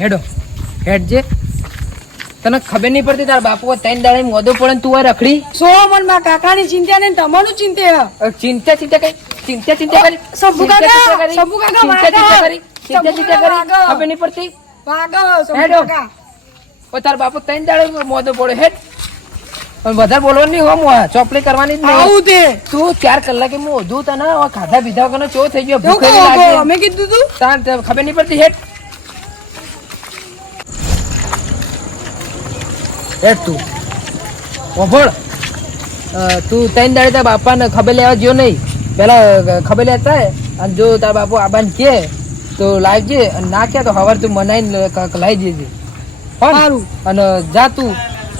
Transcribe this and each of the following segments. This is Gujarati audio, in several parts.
હેડો હેડ જે તને ખબર નહીં પડતી તાર બાપુ 3 દાડે મોદો પડે ને તું આ રખડી સો મન માં કાકાની ચિંતા ને તમારું ચિંતા ચિંતા કરી શંભુ કાકા ખબર નહીં પડતી વાગો ઓ તાર બાપુ 3 દાડે મોદો પડે હેડ પણ વધારે બોલવાનું નહીં હો મોહ ચોપડી કરવાની જ નહીં આવું તે તું 4 કલાકે હું ઓધું તને ખાધા પીધા વગર ચો થઈ ગયો ભૂખ લાગી અમે કીધું તું તાર ખબર નહીં પડતી હેડ તું ઓભળ તું 3 દાડે તાર બાપાને ખબર લેવા જો નહીં પેલા ખબર લેતા અને જો તાર બાપુ આબાને કે તો લાવજે અને ના કે તો હવાર તું મનાઈને લાવી દેજે સારું અને જા તું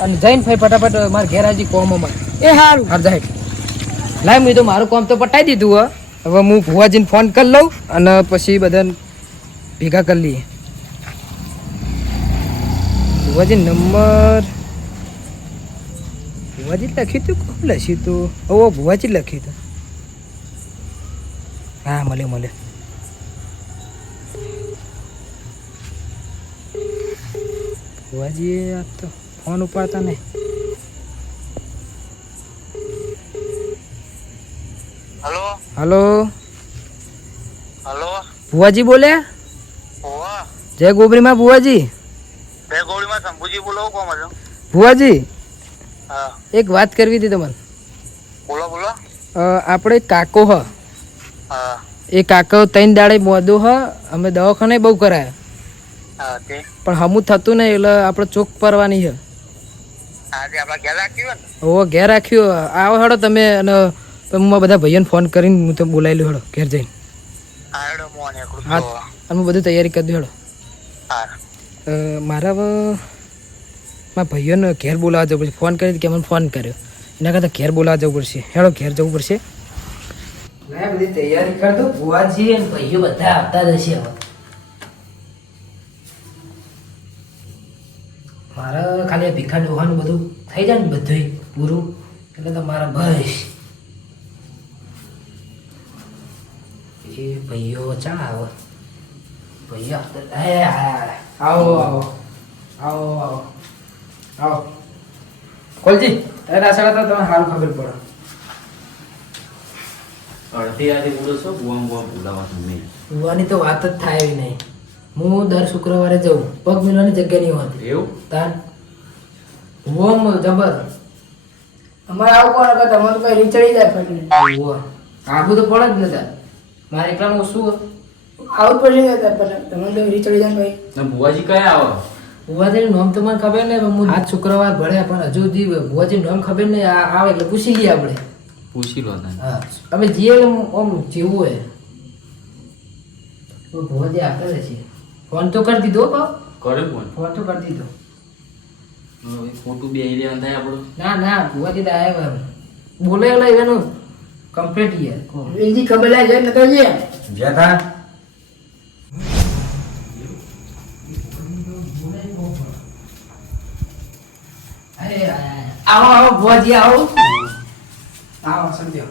અને જઈને ફઈ ફટાફટ મારા ઘેર આવજી કોમમાં એ સારું હા જાય લાવ મેં તો મારું કામ તો પટાઈ દીધું હવે હું ભુવાજીને ફોન કરી લઉં અને પછી બધાને ભેગા કરી લઈએ ભુવાજી નંબર ભુવાજી લખ્યું તું કોણ લખ્યું તું ઓ ભુવાજી લખ્યું તું હા મળે ભુવાજી આ તો ફોન ઉપાડતા નહીં હલો ભુવાજી બોલ્યા જય ગોબરીમાં ભુવાજી ભુવાજી એક વાત કરવી હતી તમારે બોલો આપણે એક કાકો હ એ કાકો 3 દાડે મોદો હ અમે દવાખાને બહુ કરાયા પણ હમું થતું નહીં એટલે આપણે ચોક પરવાની છે ઘેર રાખ્યું આવો હેડો તમે અને હું બધા ભાઈઓને ફોન કરીને હું તો બોલાવી લઉં હેડો ઘેર જઈને હા અને હું બધું તૈયારી કરી દઉં હેડો મારા મારા ભાઈઓને ઘેર બોલાવવા જવું પડશે ફોન કરી કે મને ફોન કર્યો એના કરતાં ઘેર બોલાવવા જવું પડશે હેડો ઘેર જવું પડશે બધી તૈયારી કરી દઉં ભુવાજી અને ભાઈઓ બધા આવતા જ હશે હવે મારે ખાલી ભીખા ડોહાનું બધું થઈ જાય ને બધું પૂરું એટલે તો મારા બસ એ ભાઈઓ ચા આવે ભાઈઓ આવો આવો આવો આવો આવો કોલજી તારે રાસડા તો તમને સારું ખબર પડે ભૂવાની તો વાત જ થાય એવી નહીં હું દર શુક્રવારે જઉં પગ મિલવાની જગ્યા નહીં હોતી એવું તાર ઓમ જબર અમારે આવું કોણ કે તમારું કઈ રીચડી જાય ફરી આવું તો પડે જ ને તાર મારે એકલાનું ઓછું આવું પડશે તમને તો રીચડી જાય ભાઈ ભુવાજી કયા આવે ભુવાજીનું નામ તો મને ખબર નહીં હું આજ શુક્રવાર ભળ્યા પણ હજુ સુધી ભુવાજીનું નામ ખબર નહીં આવે એટલે પૂછી લઈએ આપણે પૂછી લો હા અમે જઈએ આમ જેવું હોય ભુવાજી આપતા જ છીએ ફોન તો કરી દીધો ફોન તો કરી દીધો ખોટું બે લેવાનું થાય આપણું ના ભુવાજી તો આવ્યા બોલે એટલે એનું કમ્પ્લીટ યાર એજી ખબર લાગે જાય નતો જે જેઠા આવો ભુવાજી આવો સમજો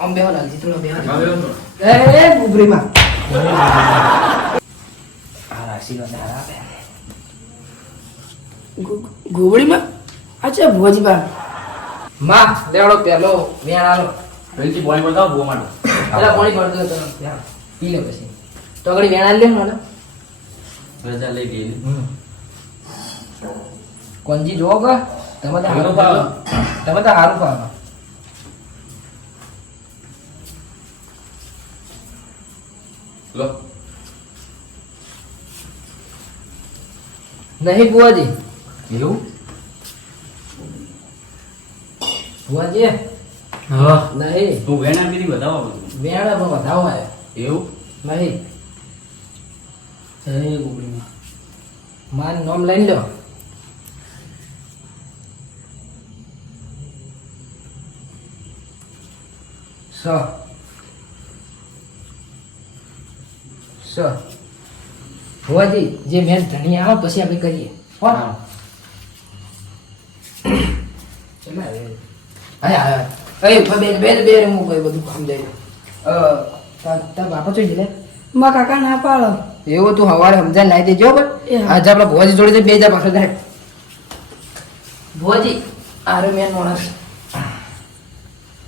આમ બેહો લાલજી થોડો બેહો એ ગુબરીમાં ગોબડીમાં અચ્છા ભુવાજી બા માં લેવડો પેલો વેણાલો પેલી બોય બતાવો બો માટે પેલા પાણી ભરતો તો પી લે પછી તો આગળ વેણા લે મને રજા લઈ ગઈ કોંજી જોવો કે તમે તો હારું પાવ લો નહીં ભુવાજી એવું ભુવાજી હા નહીં તું વેણા પીધી બતાવો વેણા પણ વધાવો આવ્યો એવું નહીં જય ગુબડીમાં મારું નામ લઈ લો ભુવાજી જે મેન ધણી આવે પછી આપણે કરીએ બે હું કઈ બધું કામ જાય તાર બાપા જોઈ લે મારા કાકા ના પાડો. એવું તું હવારે સમજાય લાવી દેજો એ પણ હા. આજે આપણા ભુવાજી જોડે જઈ 2000 પાછો જાય ભુવાજી આરે મેન માણસ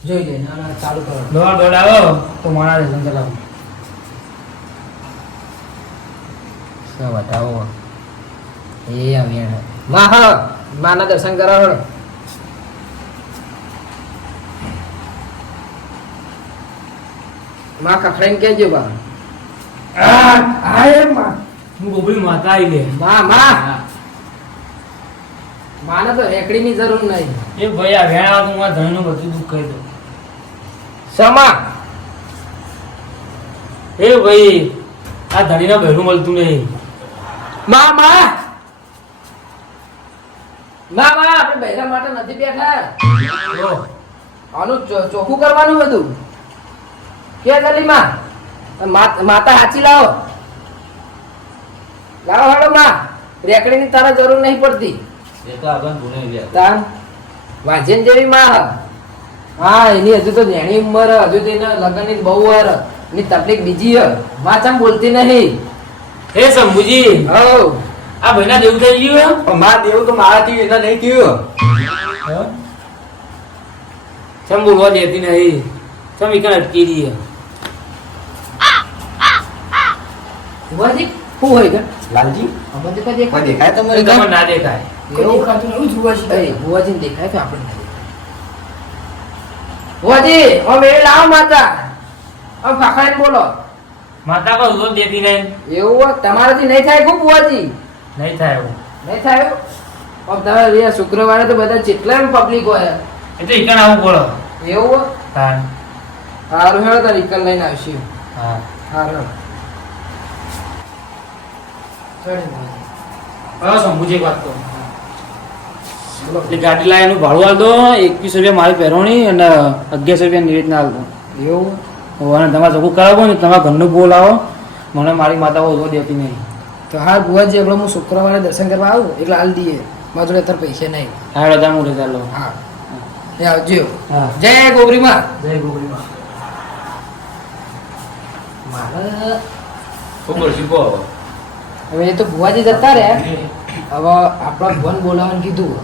જોઈ લે ના ચાલુ કરો દોડ આવો તો મારા દર્શન કરાવો. શું બતાવો એ આવ્યા માં હા માના દર્શન કરાવો માં ખખડાઈને કહેજો બા હું ગોબરી માતા આવી લે. માં માને તો રેકડીની જરૂર નહીં એ ભાઈ આ વેણ આવતું મારા ધણીનું બધું દુઃખ કહી દો. સમા એ ભાઈ આ ધણીના બહેરું મળતું નહીં. માં માં ના માં આપણે બહેરા માટે નથી બેઠા જો, આનું ચોખ્ખું કરવાનું બધું કે ગલીમાં માતા હાચી લાવો લાવો હાડો માં રેકડીની તારા જરૂર નહીં પડતી એ તો આગળ ભૂલે ગયા તાન વાજેન જેવી માં હ. હા એની હજુ તો નેણી ઉંમર હ. હજુ તો એના લગ્નની બહુ વાર હ. એની તકલીફ બીજી હ માં ચમ બોલતી નહીં હે શંભુજી હો આ ભાઈના દેવું થઈ ગયું માં દેવું તો મારાથી એના નહીં થયું ચમ બોલવા દેતી નહીં. ચમ ઈકણ અટકી રહી. ભુવાજી શું હોય કે લાલજી અમને તો કદી કોઈ દેખાય તમારે તમને ના દેખાય. કોઈ દેખાતું નહીં, જુઓ છે. અરે ભુવાજીને દેખાય તો આપણને નહીં. ભુવાજી ઓ મેળ લાવો માતા ઓ ફાફાઈને બોલો માતા કોઈ ઉધો દેતી નહીં. એવું હોય તમારાથી નહીં થાય ખૂબ ભુવાજી નહીં થાય એવું. નહીં થાય એવું? આમ તમારે શુક્રવારે તો બધા જેટલા પબ્લિક હોય એ તો ઈકણ આવવું પડે. એવું હોય તાન. સારું હેડો તાર ઈકલ લઈને આવશે હા. સારું હવે શંભુજી એક વાત કહું. એ ગાડી લાય એનું ભાડું હાલ દો 21 રૂપિયા મારી પહેરવણી અને 1100 રૂપિયા નિવેદના હાલ દો. એવું અને તમારે ચોખ્ખું કરાવો ને તમારા ઘરનું બોલાવો. મને મારી માતાઓ ઉભો દેતી નહીં. તો હા ભુવાજી આપણે હું શુક્રવારે દર્શન કરવા આવું એટલે હાલ દઈએ મારા જોડે અત્યારે પૈસા નહીં હા રજા હું રજા લો. હા એ આવજો હા. જય ગોબરીમાં જય ગોગડીમાં. મારે શું કરશું કહો હવે એ તો ભુવાજી જતા રહ્યા હવે આપણા ભુવન બોલાવવાનું કીધું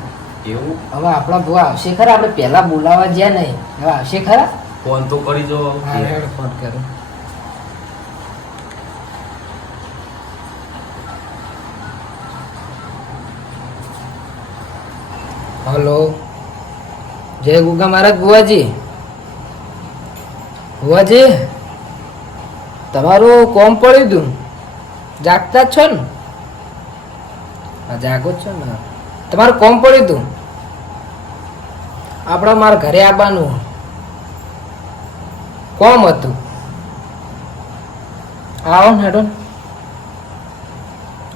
એવું હવે આપણા ભુવા આવશે ખરા આપણે પહેલા બોલાવવા જ્યાં નહીં હવે આવશે ખરા ફોન તો કરી દો હા હેડ ફોન કરો હલો જય ગુગા મહારાજ ભુવાજી ભુવાજી તમારું કોમ પડ્યું તું જાગતા જ છો ને હા જાગો જ છો ને તમારું કોમ પડ્યું તું આપણે મારા ઘરે આવવાનું કોમ હતું આવો ને હેડો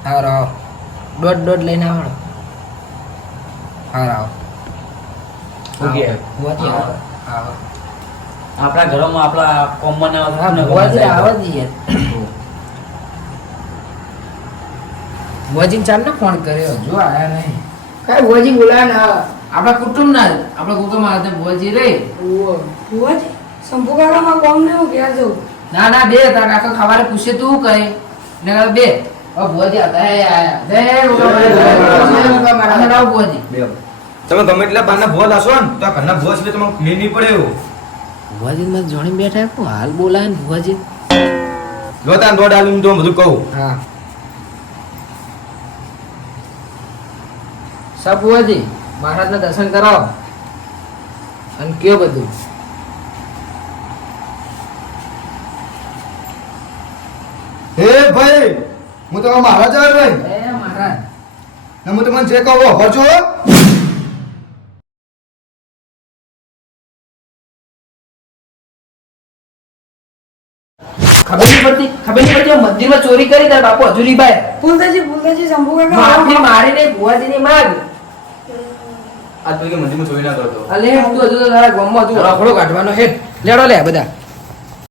હારો આવો દોઢ લઈને આવો હારો આવો ઓકે. ભુવાજી આવો આવો આપણા ઘરોમાં આપણા કોમન હા ભુવાજી આવો જ યાર ભુવાજીને ચાલ ને ફોન કર્યો જો આયા નહીં કાંઈ ભુવાજી બોલાવે ને હા. આપણા કુટુંબ ના આપણા કુટુંબ માં ભુવાજી રે ભુવાજી શંભુ કાકામાં કોમ ને હું ક્યાં જવું? ના ના બે તારા કાકા ખવારે પૂછે તું કહે ને બે ભુવાજી હતા હે આયા જય ભુવા મારા આવો ભુવાજી તમે ગમે એટલા બારના ભોજ આશો ને તો આ ઘરના ભોજ એટલે તમારે ક્લીન નહીં પડે એવું ભુવાજી માં જોણી બેઠા કો હાલ બોલાય ને ભુવાજી જોતા દોડ આલું તો બધું કહું હા સબ ભુવાજી મહારાજના દર્શન કરાવો અને કયો બધું હે ભાઈ હું તમારા મહારાજ આવ્યો ભાઈ એ મહારાજ ને હું તમને જે કહું હજો ખબર નહીં પડતી મંદિરમાં ચોરી કરી તાર બાપુ હજુરીભાઈ ભૂલતાજી શંભુ કાકા માફી મારીને ભુવાજીની માંગ આજ પછી મંદિરમાં ચોરી ના કરતો અલે તું હજુ તો તારા ગામમાં તું રખડો કાઢવાનો હેડ લેડો લે બધા